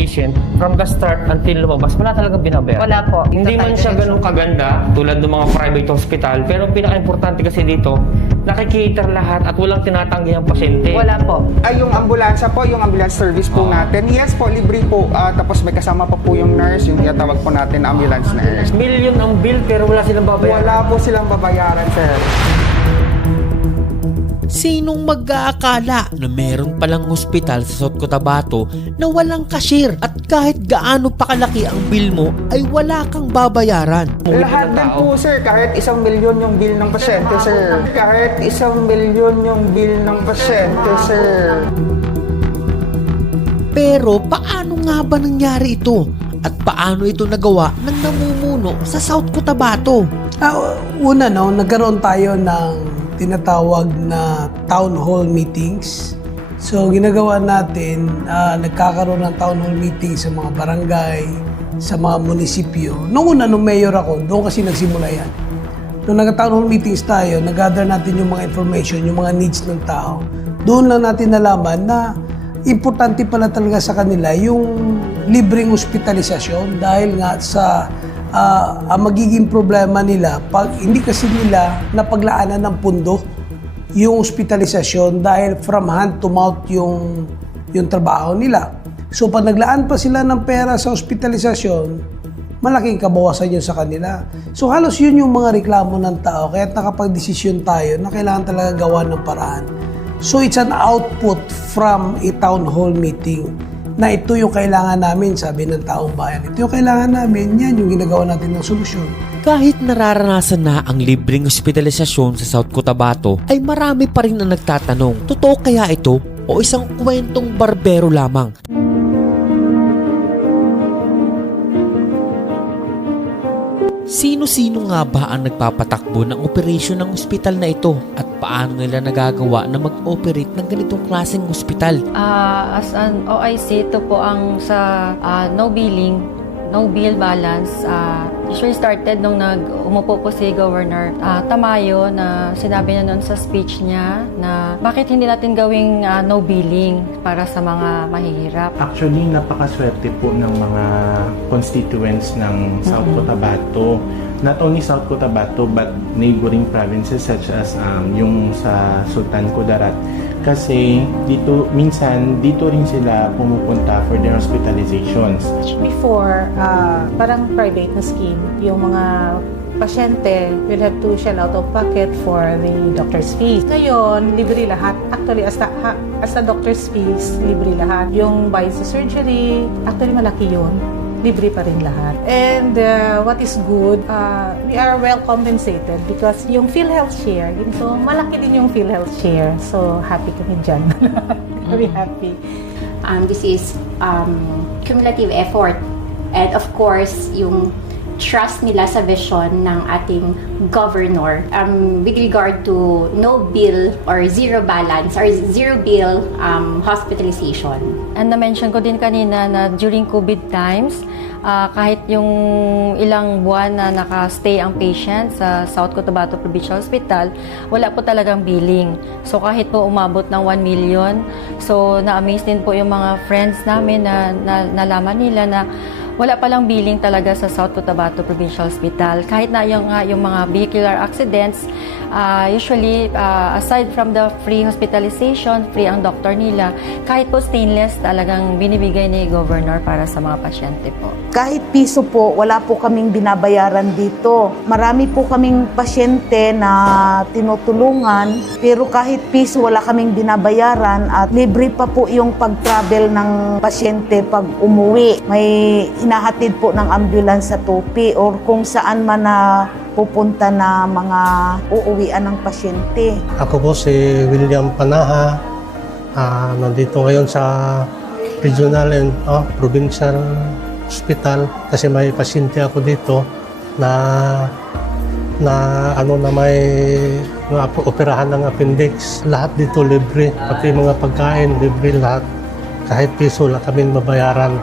patient from the start until lumabas, wala talagang binabayaran. Wala po. Hindi man siya ganun kaganda tulad ng mga private hospital, pero ang pinaka-importante kasi dito, nakikita lahat at walang tinatanggi ang pasyente. Wala po. Ay, yung ambulansya po, yung ambulance service po natin. Yes po, libre po. Tapos may kasama pa po yung nurse, yung tinatawag po natin ambulance nurse. Million ang bill pero wala silang babayaran. Wala po silang babayaran, sir. Sinong mag-aakala na meron palang hospital sa South Cotabato na walang cashier at kahit gaano pa kalaki ang bill mo ay wala kang babayaran? Lahat din po, sir. Kahit 1 milyon yung bill ng pasyente, sir. Kahit 1 milyon yung bill ng pasyente, sir. Pero paano nga ba nangyari ito? At paano ito nagawa ng namumuno sa South Cotabato? Una, nagkaroon tayo ng tinatawag na town hall meetings. So, ginagawa natin, nagkakaroon ng town hall meetings sa mga barangay, sa mga munisipyo. Noong una, nung mayor ako, doon kasi nagsimula yan. Nung nag-town hall meetings tayo, nag-gather natin yung mga information, yung mga needs ng tao. Doon lang natin nalaman na importante pala talaga sa kanila yung libreng hospitalisasyon dahil nga sa ang magiging problema nila pag hindi kasi nila napaglaanan ng pundo yung hospitalisasyon dahil from hand to mouth yung trabaho nila. So pag naglaan pa sila ng pera sa hospitalisasyon, malaking kabawasan yun sa kanila. So halos yun yung mga reklamo ng tao kaya nakapag-desisyon tayo na kailangan talaga gawa ng paraan. So it's an output from a town hall meeting na ito yung kailangan namin, sabi ng taong bayan. Ito yung kailangan namin, yan yung ginagawa natin ng solusyon. Kahit nararanasan na ang libreng hospitalisasyon sa South Cotabato, ay marami pa rin ang nagtatanong, totoo kaya ito o isang kwentong barbero lamang? Sino-sino nga ba ang nagpapatakbo ng operasyon ng ospital na ito at paano nila nagagawa na mag-operate ng ganitong klaseng ospital? As an OIC, ito po ang sa no billing, no bill balance. Usually started nung umupo po si Governor Tamayo na sinabi niya noon sa speech niya na bakit hindi natin gawing no billing para sa mga mahihirap. Actually, napakaswerte po ng mga constituents ng South Cotabato. Not only South Cotabato but neighboring provinces such as yung sa Sultan Kudarat. Kasi minsan dito rin sila pumupunta for their hospitalizations. Before, parang private na scheme. Yung mga pasyente will have to shell out of pocket for the doctor's fees. Ngayon, libre lahat. Actually, as the doctor's fees, libre lahat. Yung bayad sa surgery, actually malaki yun. Libre pa rin lahat. And what is good, we are well compensated because yung PhilHealth share, so malaki din yung PhilHealth share. So happy kami dyan. Very happy. This is cumulative effort. And of course, yung trust nila sa vision ng ating governor with regard to no bill or zero balance or zero bill hospitalization. And na-mention ko din kanina na during COVID times, kahit yung ilang buwan na naka-stay ang patient sa South Cotabato Provincial Hospital, wala po talagang billing. So kahit po umabot ng 1 million, so na-amaze din po yung mga friends namin na nalaman nila na wala palang billing talaga sa South Cotabato Provincial Hospital. Kahit na yung mga vehicular accidents, usually, aside from the free hospitalization, free ang doktor nila, kahit po stainless talagang binibigay ni Governor para sa mga pasyente po. Kahit piso po, wala po kaming binabayaran dito. Marami po kaming pasyente na tinutulungan, pero kahit piso wala kaming binabayaran at libre pa po yung pag-travel ng pasyente pag umuwi. May hinahatid po ng ambulance sa Tupi or kung saan man na pupunta na mga uuwian ng pasyente. Ako po si William Panaha. Nandito ngayon sa Regional and Provincial Hospital kasi may pasyente ako dito na may operahan ng appendix. Lahat dito libre, pati mga pagkain libre lahat. Kahit piso lang kami mabayaran.